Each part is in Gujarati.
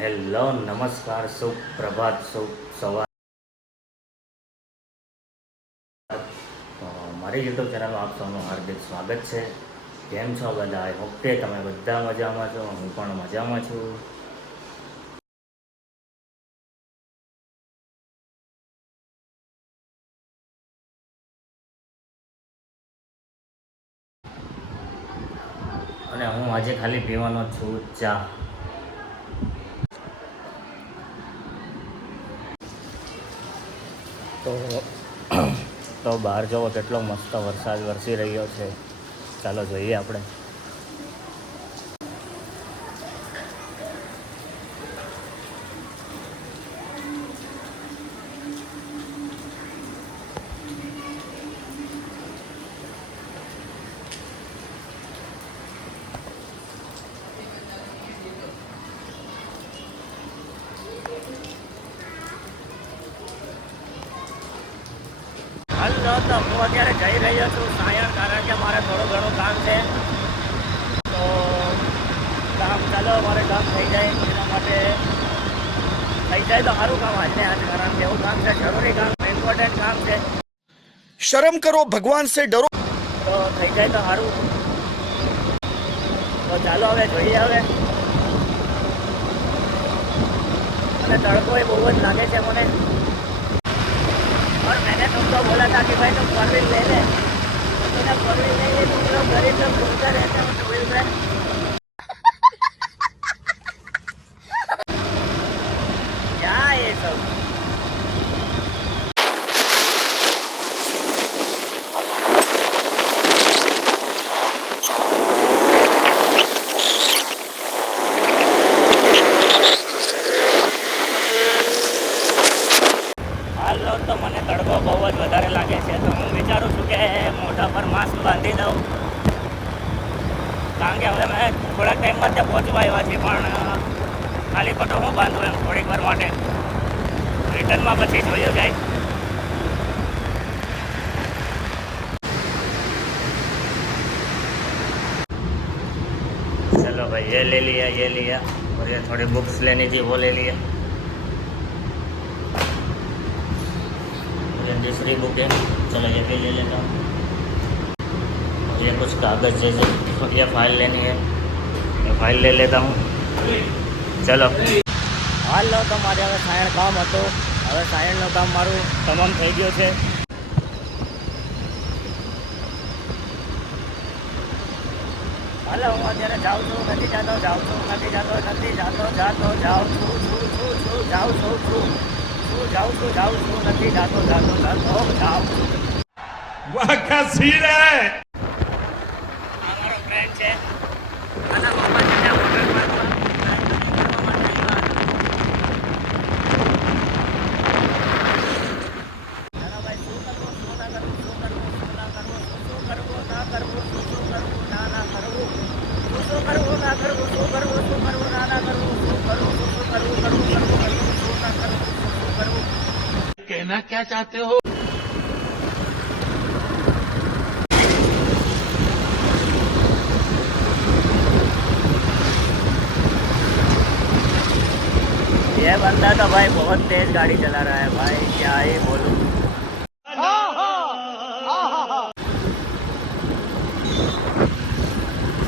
હેલો, નમસ્કાર, સુપ્રભાત, શુભ સવાર. મારી યુટ્યુબ ચેનલમાં આપ સૌનું હાર્દિક સ્વાગત છે. કેમ છો બધા? આઈ હોપ કે તમે બધા મજામાં છો. હું પણ મજામાં છું. અને હું આજે ખાલી પીવાનો છું ચા. તો તો બહાર જવો કેટલો મસ્ત વરસાદ વરસી રહ્યો છે. ચાલો જોઈએ આપણે. હાલો, તો હું અત્યારે જઈ રહ્યો છું સાયણ, કારણ કે મારે થોડું ઘણું કામ છે. તો કામ ચાલો મારે કામ થઈ જાય એના માટે થઈ જાય તો સારું કામ આજને આજ, કારણ કે એવું કામ છે, જરૂરી કામ, ઇમ્પોર્ટન્ટ કામ છે. शर्म करो, भगवान से डरो. તો થઈ જાય તો સારું. તો ચાલો હવે જોઈએ હવે. અને તડકો એ બહુ જ લાગે છે મને. और मैंने तुमको बोला था कि भाई तुम फोर व्हील ले ले, तूने फोर व्हील नहीं ली. तुम लोग गरीब लोग घूमते रहते हो टू व्हील में. क्या ये सब? હાલો, તો મને તડકો બહુ જ વધારે લાગે છે, તો હું વિચારું છું કે મોઢા પર માસ્ક બાંધી દઉં, કારણ કે હવે મેં થોડાક ટાઈમમાં ત્યાં પહોંચવા આવ્યા છીએ, પણ ખાલી ખોટો હું બાંધું એમ થોડીક વાર માટે. રિટર્નમાં પછી જોયું જાય. चलो भाई, ये ले लिया और ये थोड़ी बुक्स लेनी थी, वो ले लिया. ये दूसरी बुक है, चलो ये भी ले लेता हूँ. ये कुछ कागज़ जैसे, ये फाइल लेनी है, ये फाइल ले लेता हूँ. चलो હાલો, તો મારે હવે સાયણ કામ હતું. હવે સાયણનું કામ મારું તમામ થઈ ગયું છે. હાલો, હું અત્યારે જાઉં છું, નથી જાતો, જાઉં છું, નથી જાતો, નથી જાતો, જાઉં છું, જાઉં છું, નથી જાતો, જાઉં છું. वाह क्या सीन है. આ મારો ફ્રેન્ડ છે. આના પપ્પા છે ત્યાં હોટલ પાર્કમાં. ચાલો ભાઈ, શું કરવું, શું ના કરવું, શું કરવું, શું ના કરવું, શું કરવું, ના કરવું, શું કરવું, ના કરવું, શું કરવું, ના કરવું, શું કરવું, ના કરવું, શું કરવું, શું ના કરવું, શું કરવું. कहना क्या चाहते हो. ये बंदा तो भाई बहुत तेज गाड़ी चला रहा है भाई, क्या ही बोलूं.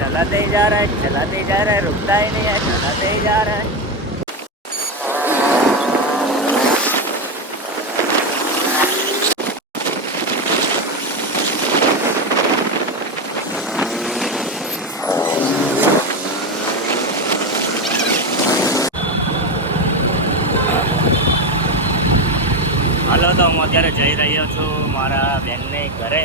चलाते ही जा रहा है, रुकता ही नहीं है, चलाते ही जा रहा है. હાલો, તો હું અત્યારે જઈ રહ્યો છું મારા બેનને ઘરે.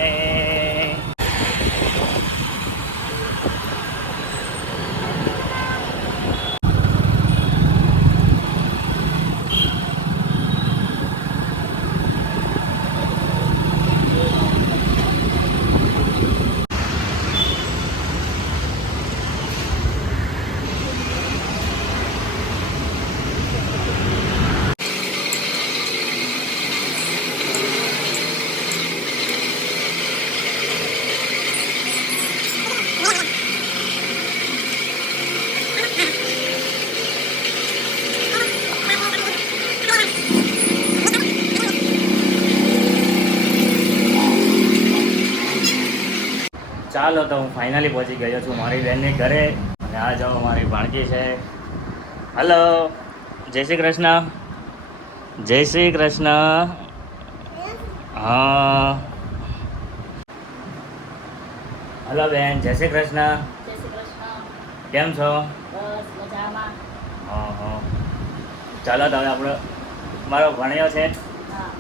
ચાલો તો હું ફાઇનલી પહોંચી ગયો છું મારી બહેનની ઘરે અને આ જાઓ મારી ભાણકી છે. હલો, જય શ્રી કૃષ્ણ. જય શ્રી કૃષ્ણ. હા હલો બેન, જય શ્રી કૃષ્ણ. જય શ્રી કૃષ્ણ. કેમ છો? બસ મજામાં. હા હા ચાલો તો હવે આપણો મારો ભણ્યો છે. હા.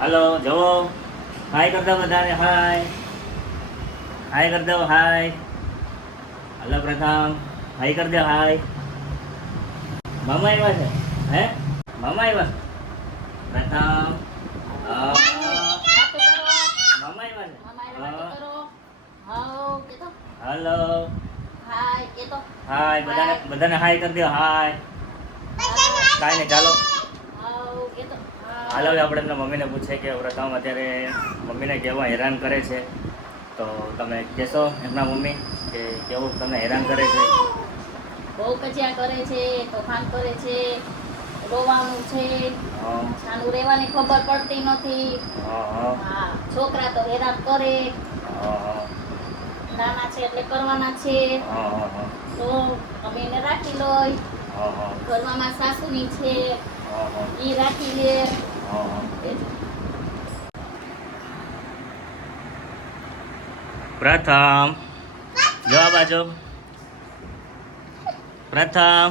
હલો જુઓ, હાય કરી દો બધાને. હાય હાય કરી દો. હાય. હલો પ્રથમ, હાય કરી દો. હાય. મામા આવ્યા છે? હે મામા આવ્યા છે? પ્રથમ હા. વાતો કરો. મામા આવ્યા છે? મામા હારે વાતો કરો. હાઉ કેતો. હલો હાય કેતો. હાય બધાને હાય કરી દો. હાય. કાંઈ નહીં ચાલો હાઉ કેતો. હાલ હવે આપણે એમના મમ્મીને પૂછે કે પ્રથમ અત્યારે મમ્મીને કેવા હેરાન કરે છે, તો તમે કહેશો એમના મમ્મી કે કેવું તમને હેરાન કરે છે? બહુ કજિયા કરે છે, તોફાન કરે છે, રોવાનું છે, હા સાનું રહેવાની ખબર પડતી નથી. હા હા હા, છોકરા તો હેરાન કરે. હા નાના છે એટલે કરવાના છે. હા હા તો અમે એને રાખી લઈ. હા હા ઘરમાં મારા સાસુની છે, હા ઈ રાખી લે. હા. પ્રથમ જો આ બાજુ. પ્રથમ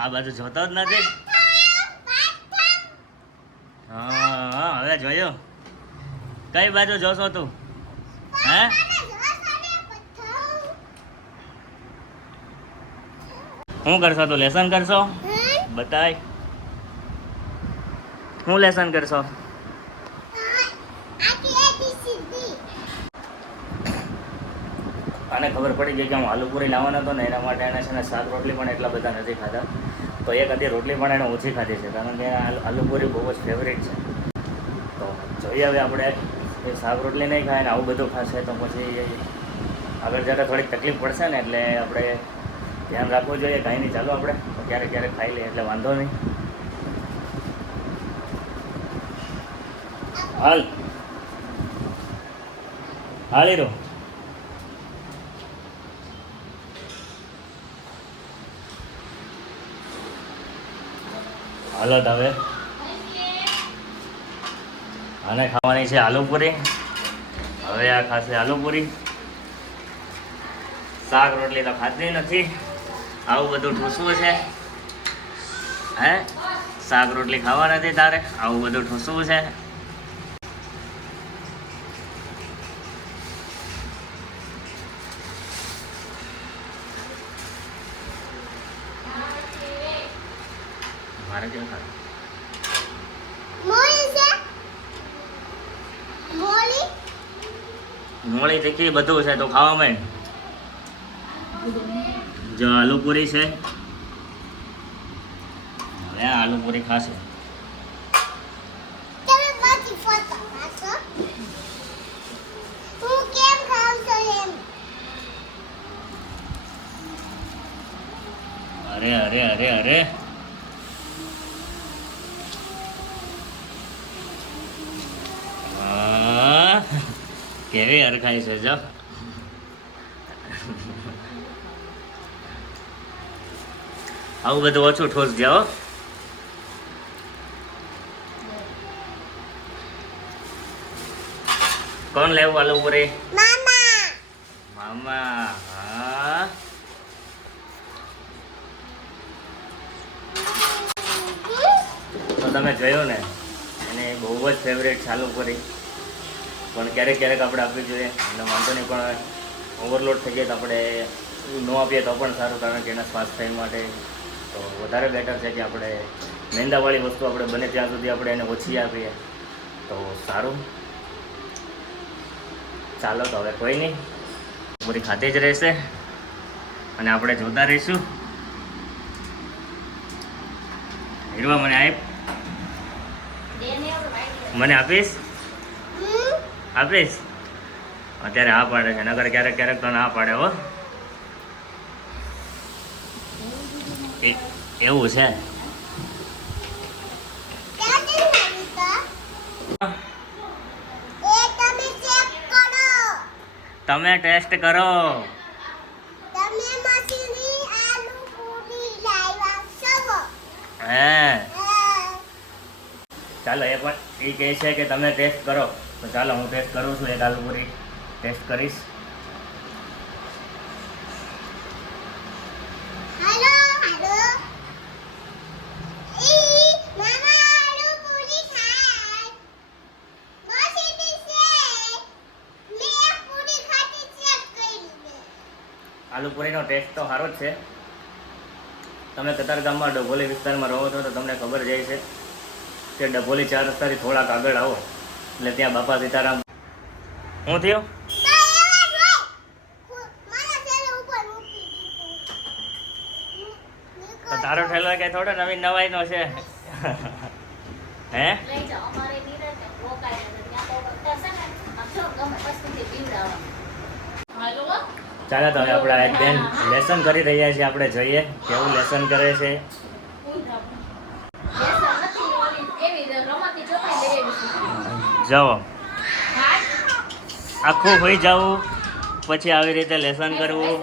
આ બાજુ જોતો જ નથી. હા હવે જોયું. કઈ બાજુ જોશો તું? હે શું કરશો તું? લેસન કરશો? બતાય શું લેસન કરશો? આને ખબર પડી ગઈ કે હું આલુપુરી લાવવાનો હતો ને એના માટે એને છે ને શાક રોટલી પણ એટલા બધા નથી ખાધા, તો એક અધી રોટલી પણ એને ઓછી ખાધી છે કારણ કે આલુપુરી બહુ જ ફેવરિટ છે. તો જોઈએ હવે આપણે એ શાક રોટલી નહીં ખાય ને આવું બધું ખાશે તો પછી આગળ જતાં થોડીક તકલીફ પડશે ને, એટલે આપણે ધ્યાન રાખવું જોઈએ. કાંઈ નહીં ચાલો આપણે ક્યારેક ક્યારેક ખાઈ લઈએ એટલે વાંધો નહીં. હાલ હાલી રહો. હાલો તો હવે આને ખાવાની છે આલુપુરી. હવે આ ખાશે આલુપુરી. શાક રોટલી તો ખાતી નથી. આવું બધું ઠૂસવું છે? હે શાક રોટલી ખાવા નથી તારે? આવું બધું ઠૂસવું છે? મારે કેવું ખાય? મોળી તીખી બધું છે તો ખાવા માંડ. જો આલુપુરી છે, હવે આલુપુરી ખાશે. અરે અરે અરે અરે હા, કેવી હરખાઈ છે જો. આવું બધું ઓછું ઠોસ જાઓ. કોણ લેવું આલુપુરી? મામા. હા તો તમે જોયું ને, એને બહુ જ ફેવરેટ છે આલુપુરી. પણ ક્યારેક ક્યારેક આપણે આપવી જોઈએ એટલે વાંધો નહીં, પણ ઓવરલોડ થઈ જાય તો આપણે ન આપીએ તો પણ સારું, કારણ કે એના સ્વાસ્થ્ય માટે તો વધારે બેટર છે કે આપણે મેંદાવાળી વસ્તુ આપણે બને ત્યાં સુધી આપણે એને ઓછી આપીએ તો સારું. ચાલો તો હવે કોઈ નહીં, પૂરી ખાતી જ રહેશે અને આપણે જોતા રહીશું. હીરવા મને આપ, મને આપીશ? આપીશ? અત્યારે હા પાડે છે, નગર ક્યારેક ક્યારેક તો ના પાડે હો. એવું છે. તમે ટેસ્ટ કરો. તમે મસીની આલુ પૂરી લાવ્યા છો. હે ચાલો એક વાર એ કહે છે કે તમે ટેસ્ટ કરો, તો ચાલો હું ટેસ્ટ કરું છું. એક આલુ પૂરી ટેસ્ટ કરીશ. હાલો હાલો ઈ મામા આલુ પૂરી ખાય. મસીની છે મે એક પૂરી ખાતી ચેક કરી લે. આલુ પૂરીનો ટેસ્ટ તો સારો જ છે. તમે કતારગામમાં ડભોલી વિસ્તારમાં રહો છો તો તમને ખબર જાય છે કે ડભોલી 4 રસ્તાથી થોડાક આગળ આવો એટલે ત્યાં બાપા સીતારામ. શું થયું? તો તારો ઠેલો કે થોડો નવીન નવાઈનો છે. હે લઈ જાઓ અમારે નીરજ રોકાય છે ત્યાં તો બધા છે ને આમ જો ગમે વસ્તુથી પીવડાવવા. હાલો ચાલો તો હવે આપણે એક બેન લેસન કરી રહ્યા છીએ. આપણે જોઈએ કેવું લેસન કરે છે. જાઓ આખું હોઈ જવું પછી આવી રીતે લેસન કરવું.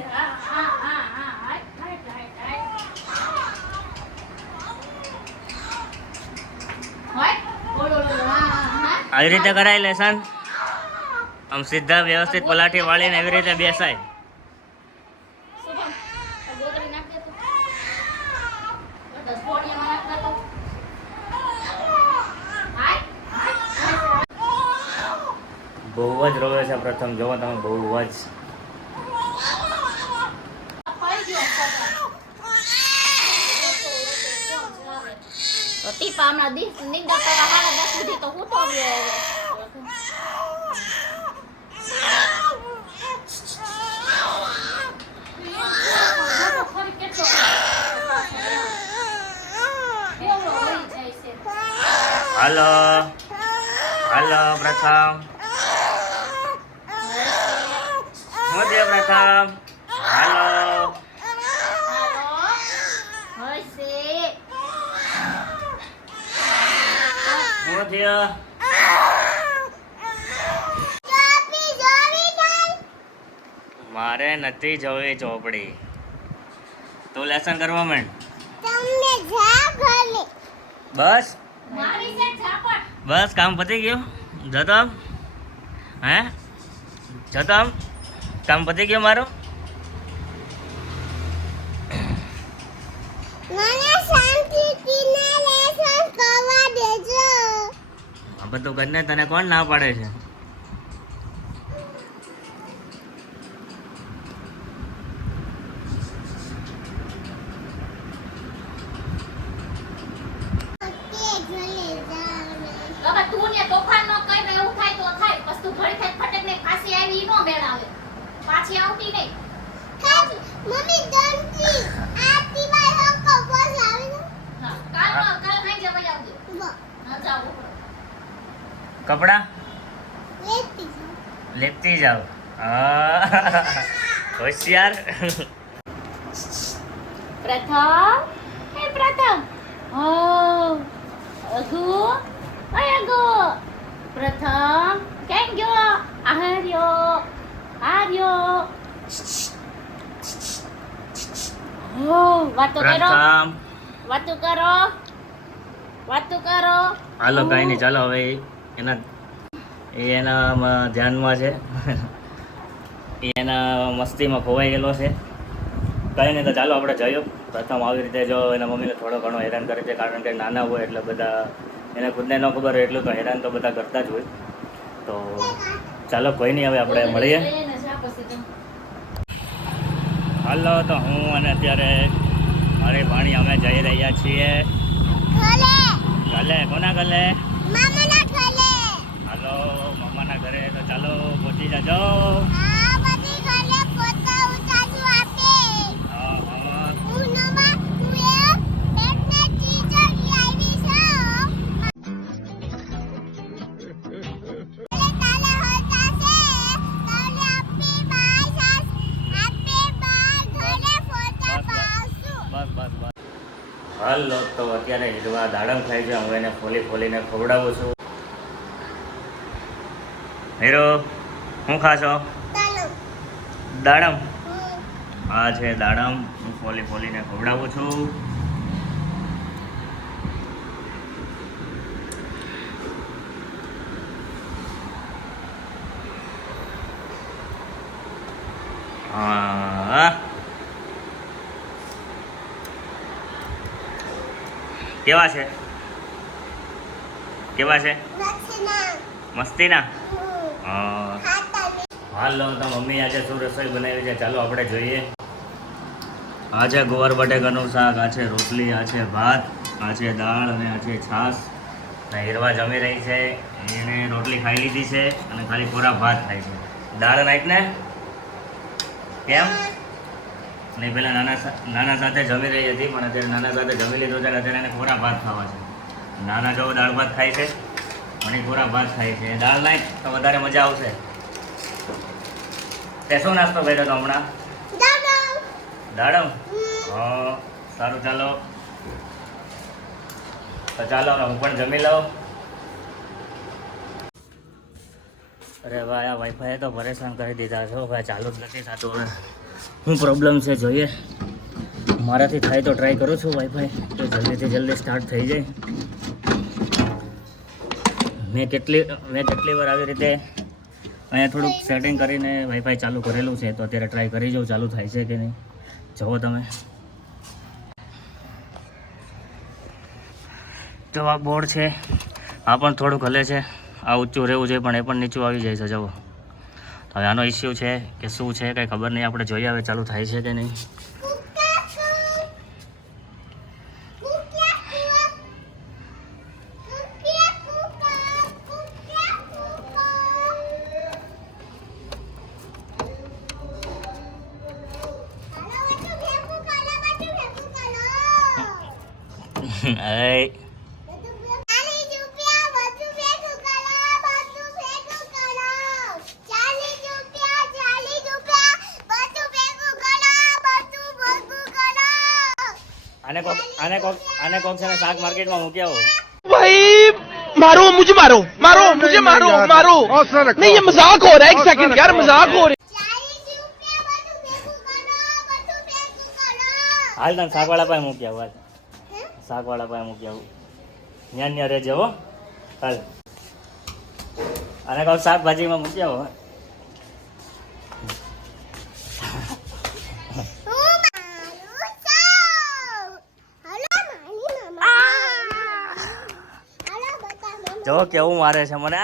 આવી રીતે કરાય લેસન. આમ સીધા વ્યવસ્થિત પલાઠી વાળીને એવી રીતે બેસાય. બહુ જ રોવે છે પ્રથમ. જોવો તમે બહુ જ. ટીપા હમણાં નિંદર કરવા 10:30 સુધી તો હું તો હાલો હાલો પ્રથમ. હું થયો પ્રથમ? હાલો હું થયો? મારે નથી જોવી ચોપડી. તું લેસન કરવા માંડ. બસ બસ કામ પતી ગયું. જતો આમ. હે જતો આમ. કામ પતી ગયું મારું. મને શાંતિથી લેસન કરવા દેજો. આ બધું કરીને તને કોણ ના પાડે છે? તું ને તોફાન ન કઈ એવું થાય તો થાય. વસ્તુ ઘડી થાય ફટક ને ફાંસી આવી ઈ નો મેળ આવે. પાછી આવતી નહીં. મમ્મી દંતી આ તીવાય હોકો બોલ આવે ને. હા કાલ હાઈ જવા આવજો. હા જાઓ. કપડા લેતી લેતી જાઓ. હોશિયાર. પ્રથમ હે પ્રથમ અગુ અગુ પ્રથમ કેમ ગયો આર્યો વાતો કરો પ્રથમ વાતો કરો. હાલો કઈ નહીં. ચાલો હવે એના ધ્યાનમાં છે. એના મસ્તીમાં ખોવાઈ ગયેલો છે. કંઈ નહીં તો ચાલો આપણે જઈએ. પ્રથમ આવી રીતે જો એના મમ્મીને થોડો ઘણો હેરાન કરે છે, કારણ કે નાના હોય એટલે બધા એને ખુદને ન ખબર હોય એટલું તો હેરાન તો બધા કરતા જ હોય. તો ચાલો કોઈ નહીં, હવે આપણે મળીએ. હાલો તો હું અને અત્યારે મારી ભાણી અમે જઈ રહ્યા છીએ ગલે. કોના ગલે? મામાના ઘરે. હાલો મમ્માના ઘરે. તો ચાલો પહોંચી જજો. આ બધી ઘરે ફોટા ઉતારજો આપે. હા હા. હું નમા હું એક બેટને ટીચર આવી છું. તાલે હોતા છે તાલે આપે બાય સાસ આપે બાય ઘરે ફોટા પાડશું. બસ બસ બસ. હાલો તો અત્યારે હિરવા દાડમ ખાઈ છે. હું એને ફોલીને ખવડાવું છું. હીરો શું ખાશો? ચાલો દાડમ આ છે દાડમ. હું ફોલીને ખવડાવું છું. હા કેવા છે મસ્તીના? હાલો તો મમ્મી આજે શું રસોઈ બનાવી છે ચાલો આપણે જોઈએ. આ છે ગોવાર બટેકાનું શાક, આ છે રોટલી, આ છે ભાત, આ છે દાળ અને આ છે છાશ. હીરવા જમી રહી છે, એને રોટલી ખાઈ લીધી છે અને ખાલી કોરા ભાત ખાય છે. દાળ નાખ ને કેમ નહીં, પેલા નાના સાથે જમી રહી હતી પણ અત્યારે નાના સાથે જમી લીધું છે. અત્યારે એને કોરા ભાત ખાવા છે. નાના જો દાળ ભાત ખાય છે અને કોરા ભાત ખાય છે. દાળ નાખ તો વધારે મજા આવશે. તે શું નાસ્તો કર્યો હતો હમણાં? દાડમ. હા સારું ચાલો તો ચાલો હું પણ જમી લઉં. અરે ભાઈ આ વાઈફાઈ તો પરેશાન કરી દીધા છો ભાઈ, ચાલુ જ નથી થતું. હવે શું પ્રોબ્લેમ છે જોઈએ. મારાથી થાય તો ટ્રાય કરું છું વાઈફાઈ તો જલ્દીથી જલ્દી સ્ટાર્ટ થઈ જાય. મેં કેટલી વાર આવી રીતે અહીંયા થોડુંક સેટિંગ કરીને વાઈફાઈ ચાલુ કરેલું છે તો અત્યારે ટ્રાય કરી જાઉં ચાલુ થાય છે કે નહીં. જુઓ તમે તો આ બોર્ડ છે, આ પણ થોડુંક હલે છે. આ ઊંચું રહેવું જોઈએ પણ એ પણ નીચું આવી જાય છે. જુઓ તો હવે આનો ઇસ્યુ છે કે શું છે કંઈ ખબર નહીં. આપણે જોઈએ હવે ચાલુ થાય છે કે નહીં. Hey. આને કોક છે ને શાક માર્કેટમાં મૂકી આવો. भाई मारो मुझे मारो नहीं ये मजाक हो रहा है. एक सेकंड यार मजाक हो रहा है. હાલ તને શાકવાળા પાસે મૂકી આવો. શાકવાળા પાસે મૂકી આવું. ન્યા રહેજે હો. હાલ આને કહું શાકભાજીમાં મૂકી આવો. જો કેવું મારે છે મને.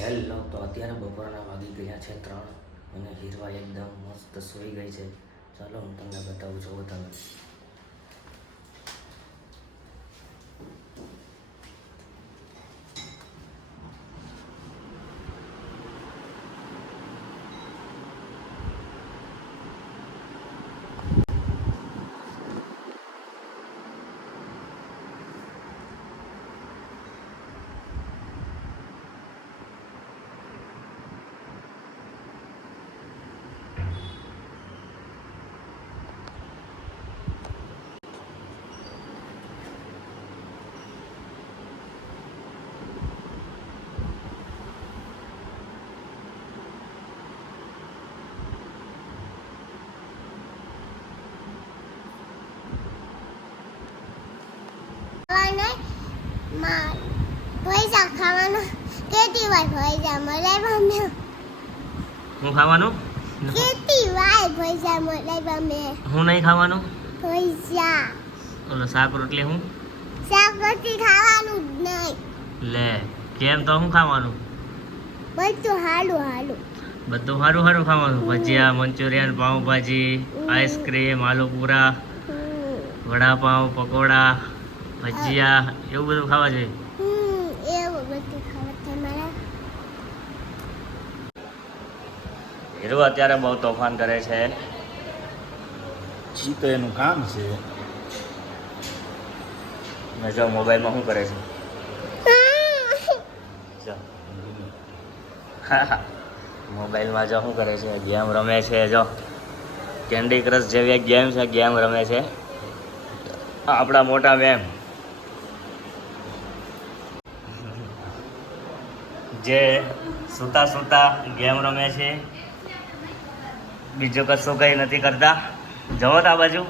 હેલો તો અત્યારે બપોરના વાગી ગયા છે 3 અને હીરવા એકદમ મસ્ત સૂઈ ગઈ છે. ચાલો હું તમને બતાવું છું. તમે પૈસા ખાવાનો કેટલી વાર પૈસા મળે મને? હું ખાવાનું? કેટલી વાર પૈસા મળે મને? હું નહીં ખાવાનું. પૈસા ઓલો શાક રોટલી હું શાક રોટલી ખાવાનું જ નહીં. લે કેમ તો હું ખાવાનું? બધું હાલું હાલું. બધું સારું સારું ખાવાનું. ભજીયા, મંચુરિયન, પાઉંભાજી, આઈસ્ક્રીમ, આલુપૂરા, વડાપાઉં, પકોડા, ભજીયા એવું બધું ખાવા જોઈએ. એવું બધું ખાવા છે મારે. હીરો અત્યારે બહુ તોફાન કરે છે. જી તો એનું કામ છે. ને જો મોબાઈલમાં શું કરે છે? જો મોબાઈલમાં જો શું કરે છે? ગેમ રમે છે. જો કેન્ડી ક્રશ જેવી એક ગેમ છે, ગેમ રમે છે આપણા મોટા મેમ. જે સૂતા સૂતા ગેમ રમે છે, બીજું કશું કંઈ નથી કરતા. જવો તો આ બાજુ.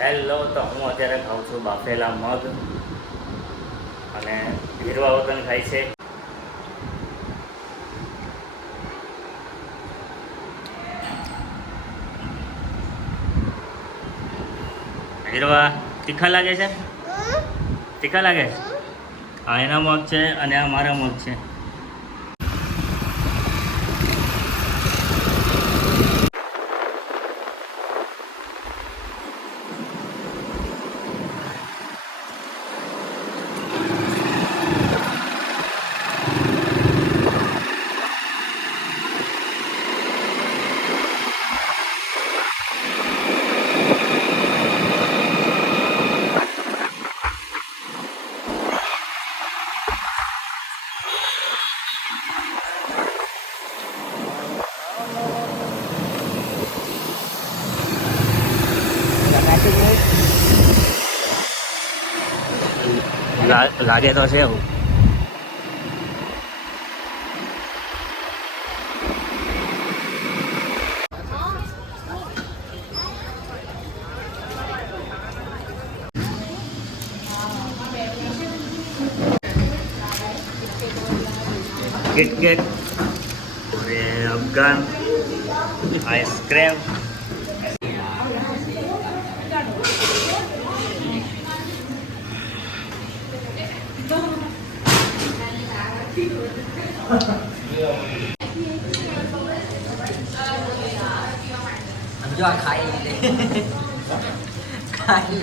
હેલો, તો હું અત્યારે ખાઉં છું બાફેલા મગ અને હીરવા વતન ખાય છે. હીરવા તીખા લાગે છે? તીખા લાગે છે? આ એના મગ છે અને આ મારા મગ છે. લાગે તો છે એવું. કિટકેટ, અફઘાન આઈસ્ક્રીમ, સમજો આ ખાઈ લે ખાઈ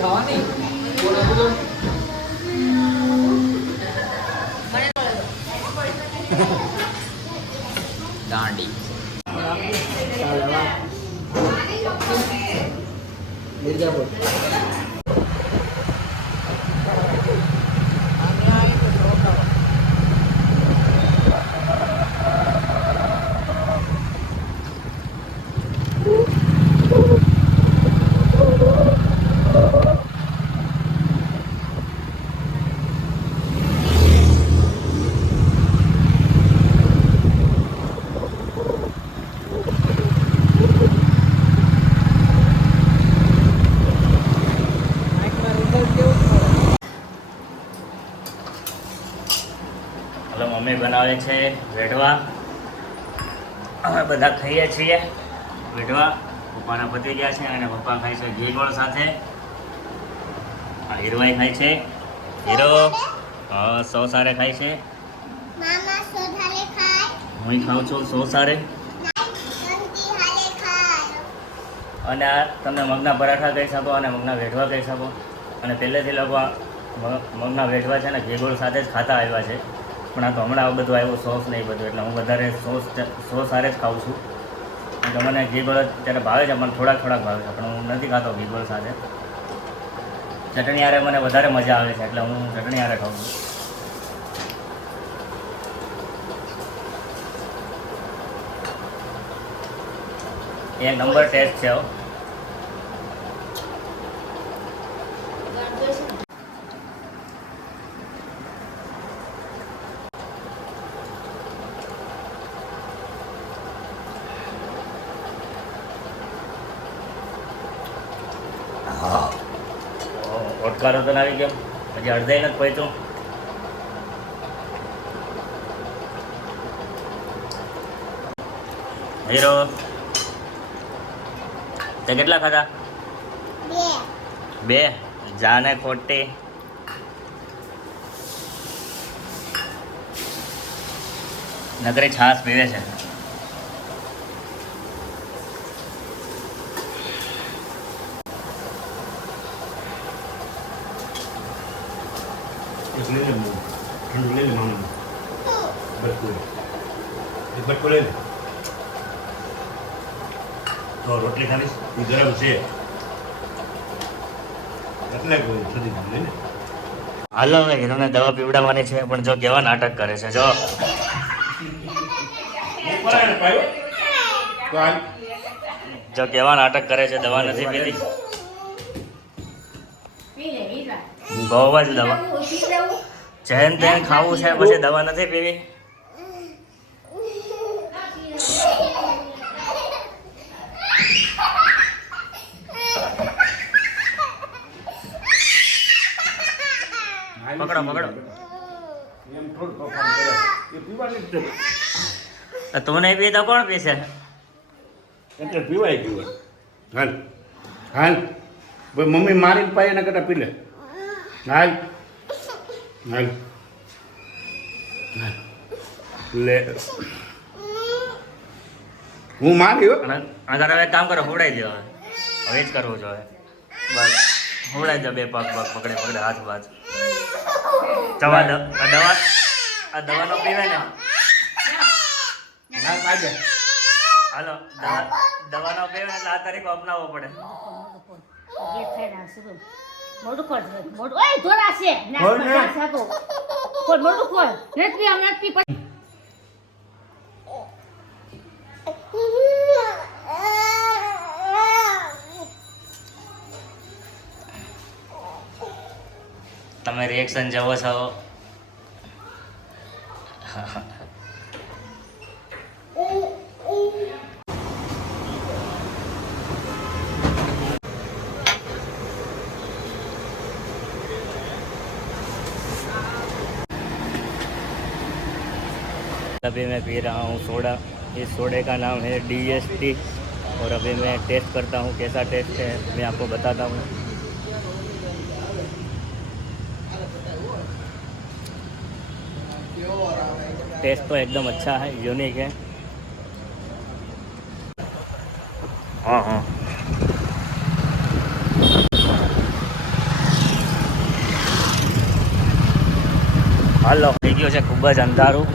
ખાવાની દાંડી મિર્જાપુર મમ્મી બનાવે છે વેઢવા. અમે બધા ખાઈએ છીએ વેઢવા. પપ્પાના પતી ગયા છે અને પપ્પા ખાય છે ઘી ગોળ સાથે. આ હીરવાઈ ખાય છે. હીરો સો સારે ખાય છે. મામા સોધાલે ખાય હું ખાઉં છું સો સારે. સંતી હાલે ખાય અને આ તમને મગના પરાઠા કહી શકો અને મગના વેઢવા કહી શકો. અને પહેલેથી લોકો મગના વેઢવા છે ને ઘી ગોળ સાથે જ ખાતા આવ્યા છે. પણ આ તો હમણાં આ બધું આવ્યું સોસ ને એ બધું, એટલે હું વધારે સોસ સારે જ ખાઉં છું. કારણ કે મને ઘી ગોળ ત્યારે ભાવે છે, પણ થોડાક ભાવે છે, પણ હું નથી ખાતો ઘી ગોળ સાથે. ચટણી હારે મને વધારે મજા આવે છે, એટલે હું ચટણી હારે ખાઉં છું. એક નંબર ટેસ્ટ છે. ઓટકારો તો આવી ગયો, હજી અડધાઈ નથી પહોંચ્યું. હીરો તે કેટલા ખાધા? બે. જાને ખોટી. નકરી છાશ પીવે છે. ठंडू ले ले मामा बटकुले एक बटकुले ले तो रोटली खाली गरम છે એટલે કોઈ સુધી ગમે ને હાલો હવે હીરોને દવા પીવડાવવાની છે, પણ જો કેવા નાટક કરે છે. જો જો કેવા નાટક કરે છે, દવા નથી પીતી. બહુ જ દવા જેન તેન ખાવું છે, પછી દવા નથી પીવી. પકડો પકડો. એમ થોડું તોફાન કરે એ પીવાની જ છે. તું નહીં પી તો કોણ પીશે? એટલે પીવાય ગયું હોય. હાલ હાલ ભાઈ મમ્મી મારીને પાય એના કરતાં પી લે. હાલ હાલ હાલ. લે હું મારી હો. અગર હવે એક કામ કરો, હોવડાવી દો. હવે જ કરવું જોઈએ. બસ હોવડાવી દો. બે પગ પગ પકડે પકડે હાથ બાજ જવા દો. આ દવાનો પીવે ને. ના પાડે હાલો દવાનો પીવે ને એટલે આ તરીકો અપનાવવો પડે. મોટું ખોલ મોટું ઓય ધોરા છે ના ખોલ ને. સાકો ખોલ મોટું ખોલ નથી આમ નથી તમે રિએક્શન જવો છો. अभी मैं पी रहा हूँ सोडा. इस सोडे का नाम है DST और अभी मैं टेस्ट करता हूँ कैसा टेस्ट है, मैं आपको बताता हूँ. टेस्ट तो एकदम अच्छा है, यूनिक है. हाँ हाँ હાલો થઈ ગયો છે ખૂબ જ અંધારું.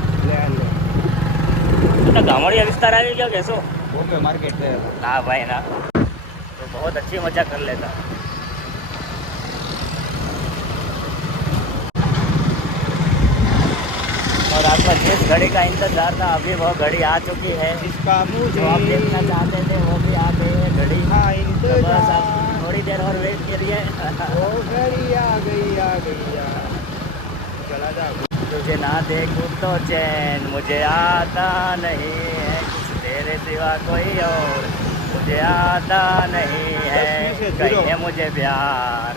ગામડિયા વિસ્તાર આવી ગયો કેસો? ઓકે માર્કેટ છે ना भाई ना, तो बहुत अच्छी मजा कर लेता. और आपका जिस घड़ी का इंतजार था अभी वो घड़ी आ चुकी है. इसका जो आप देखना चाहते थे वो भी आ गई है घड़ी. तो बस आप थोड़ी देर और वेट करिए. घड़ी आ गई चला जाओ. तुझे ना देखूं तो चैन मुझे आता नहीं है, तेरे सिवा कोई और मुझे आता नहीं है. कहीं मुझे प्यार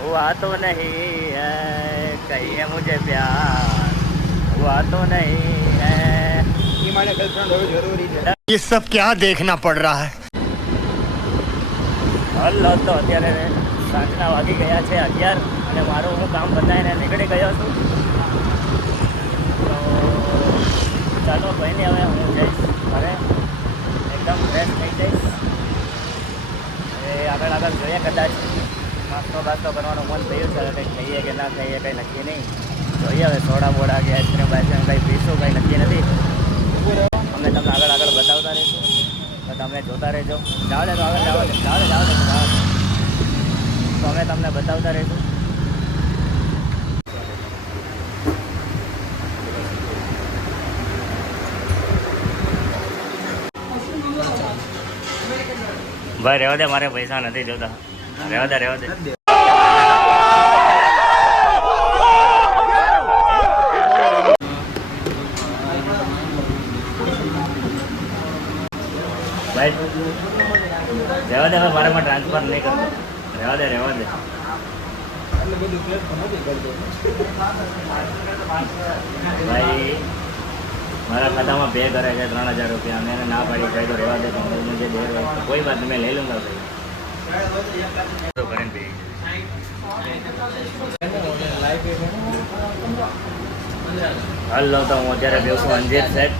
हुआ तो नहीं है, कहीं मुझे प्यार हुआ तो नहीं है. ये मारे गर्लफ्रेंड होવી જરૂરી છે. ये सब क्या देखना पड़ रहा है? હલો તો અત્યારે સાંજના વાગી ગયા છે 11 અને મારું હું કામ બતાવીને નીકળી ગયો છું. તો ચાલો ભાઈને હવે હું જઈશ ઘરે, એકદમ ફ્રેશ થઈ જઈશ. હવે આગળ જોઈએ, કદાચ નાસ્તો બાસ્તો કરવાનું મન થયું છે. કંઈક ખાઈએ કે ના ખાઈએ કંઈ નક્કી નહીં. જોઈએ હવે સોડા બોડા કે આઈસ્ક્રીમ બાઈસ્ક્રીમ કંઈ પીશું કંઈ નક્કી નથી. અમે તમને આગળ બતાવતા રહીશું, તો તમે જોતા રહેજો. જાઓ દે તો આગળ જાઓ દે તો અમે તમને બતાવતા રહીશું. ભાઈ રહેવા દે, મારે પૈસા નથી જોતા. રહેવા દે. ભાઈ રહેવા દે, હવે મારામાં ટ્રાન્સફર નહીં કરતો. રહેવા દે. ભાઈ મારા ખાતામાં પે કરે છે 3000 રૂપિયા અને એને ના પાડી જાય તો રહેવા દે. તો मुझे दे रहे हो कोई बात नहीं, मैं ले लूँगा भाई. तो करें पे હાલ તો હું અત્યારે બેસું છું અંજીર સેટ.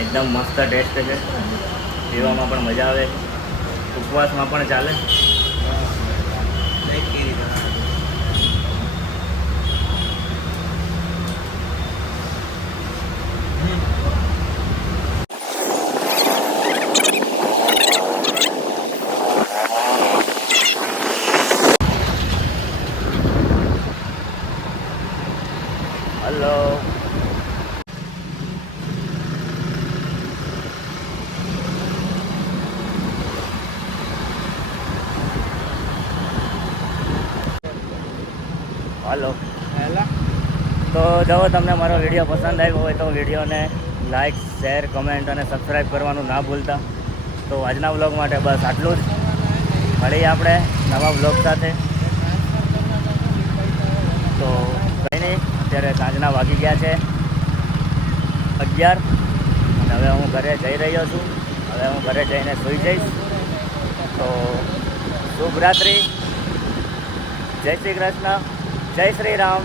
એકદમ મસ્ત ટેસ્ટ છે, પીવામાં પણ મજા આવે, ઉપવાસમાં પણ ચાલે. હલો. હલો. તો જો તમને મારો વિડીયો પસંદ આવ્યો હોય તો વિડીયોને લાઈક, શેર, કમેન્ટ અને સબસ્ક્રાઈબ કરવાનું ના ભૂલતા. તો આજના વ્લોગ માટે બસ આટલું જ. મળીએ આપણે નવા વ્લોગ સાથે. તો કંઈ નહીં, અત્યારે સાંજના વાગી ગયા છે 11 અને હવે હું ઘરે જઈ રહ્યો છું. હવે હું ઘરે જઈને સૂઈ જઈશ. તો શુભ રાત્રિ. જય શ્રી કૃષ્ણ, જય શ્રી રામ.